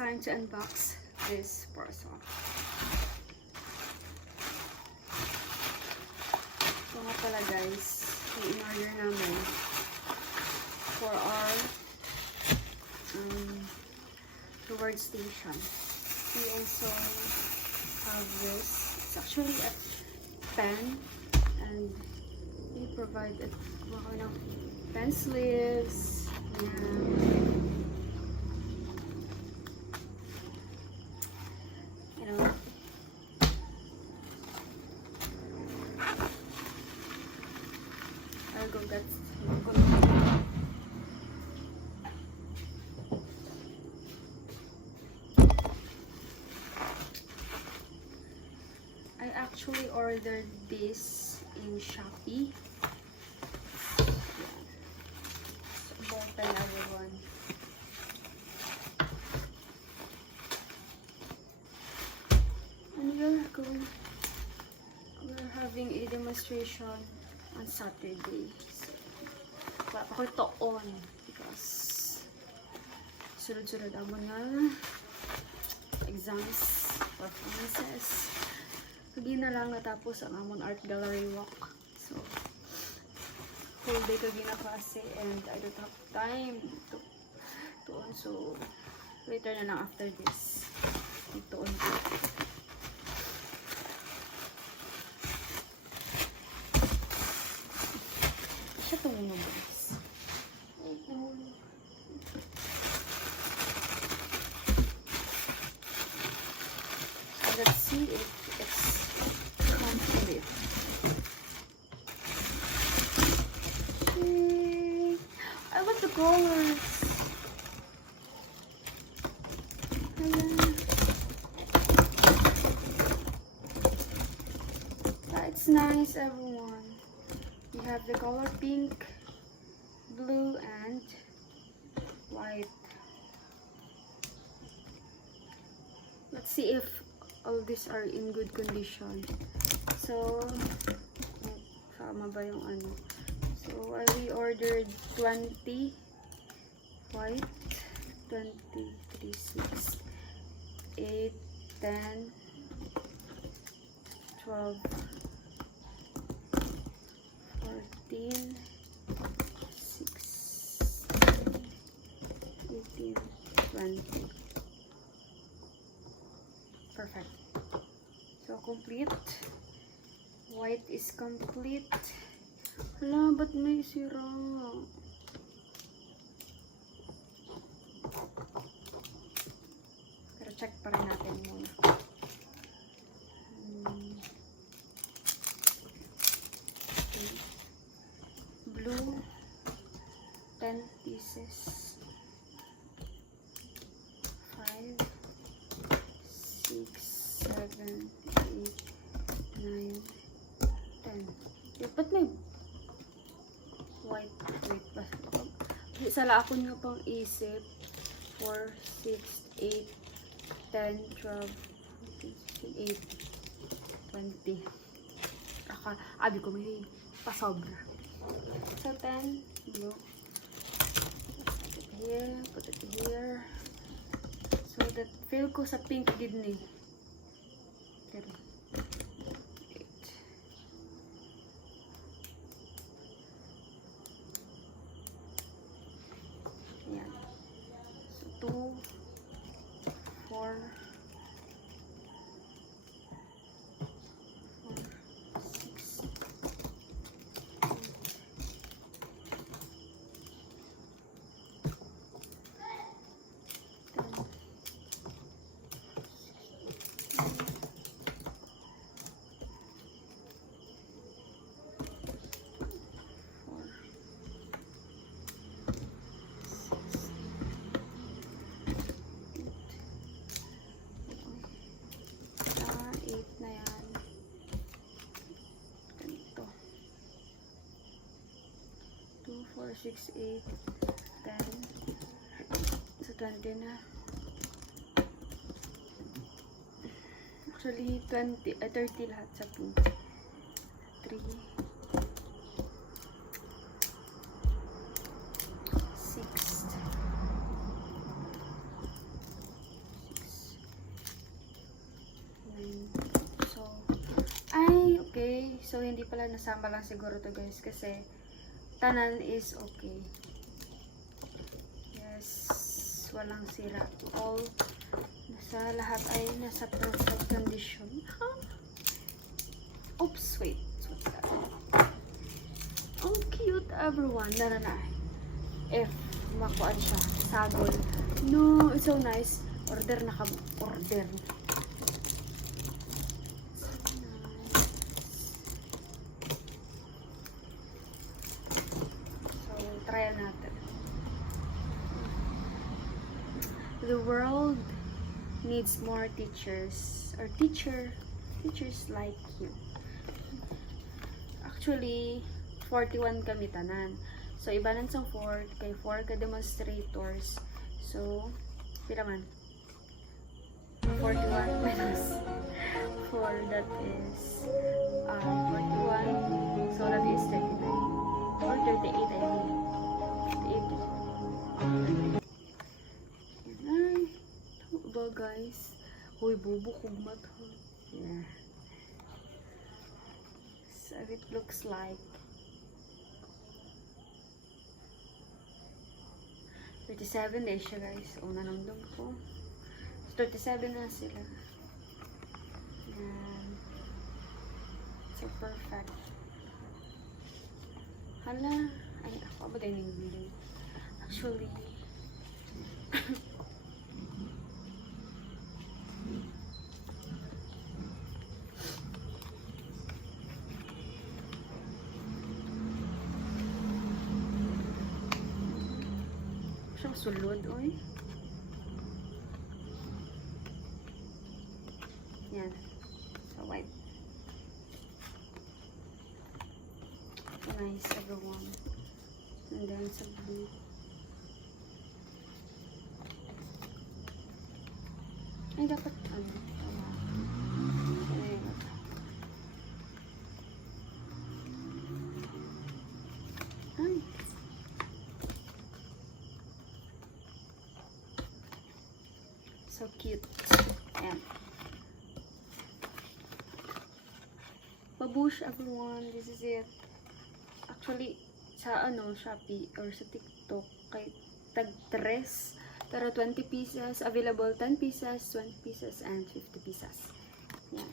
time to unbox this parcel. Ito nga pala guys, yung in-order namin for our reward station. We also have this. It's actually a pen, and they provide a pen sleeves and I'll go get I actually ordered this in Shopee. Ballpen everyone. And we're having a demonstration on Saturday. So, wala pa ko ito on because sunod-sunod ako na exams, performances. Kagi na lang natapos ang amon art gallery walk. So, whole day kagi na klase and I don't have time to on. So, later na lang after this. Ito on ko. Siya tumunog guys. Let's see if it's complete. Yay! I love the colors. It's nice, everyone. We have the color pink, blue, and white. Let's see if all these are in good condition. So, sama ba yung ano? So, we ordered 20 white, 20, 3, 6, 8, 10, 12, 14, 16, 18, 20. Perfect. So, complete. White is complete. Hala, ba't may sira? Pero check pa rin natin muna. Okay. Blue, 10 pieces. 5, 6, 7, 8, 9, 10. Dapat may white. Wait ba? Sala ako nyo pang isip. 4, 6, 8, 10, 12, 14, 15, 8, 20. Abi ko may pasobra. So 10, blue. Put it here. So that feel ko sa pink din ni. Pero 8. Ayan. So 2, 4, 6, 4, 6, 8, 10. So, 20 na. Actually, 30 lahat sa 2. 3, 6, hindi pala nasama lang siguro to guys kasi tanan is okay. Yes, walang sira. All lahat ay nasa perfect condition. Oops, wait. What's that? Oh, cute everyone. Na. If makuan siya, sagol. No, it's so nice. Order na order. Trial natin. The world needs more teachers or teachers like you. Actually, 41 kami tanan. So ibanan sa 4 kay 4 ka demonstrators. So pila man? 41 minus 4, that is 41. So that is 39 or 38 I mean. Ay, tama ba guys? Uy, bubo kumat ha. Yeah. So it looks like 37 days siya guys. O, nanamdam ko. So, 37 na sila. Yan. So, perfect. Hala. Ay, ako ba din yung video? Actually, siyang sulod, oy. Yan. So, white. Nice, everyone. And then sa blue. Ay, dapat ano. Ayun. Ay. So cute. Ayan. Babush, everyone. This is it. Actually, sa Shopee or sa TikTok kay tag 3 pero 20 pieces available, 10 pieces, 20 pieces and 50 pieces. Yan.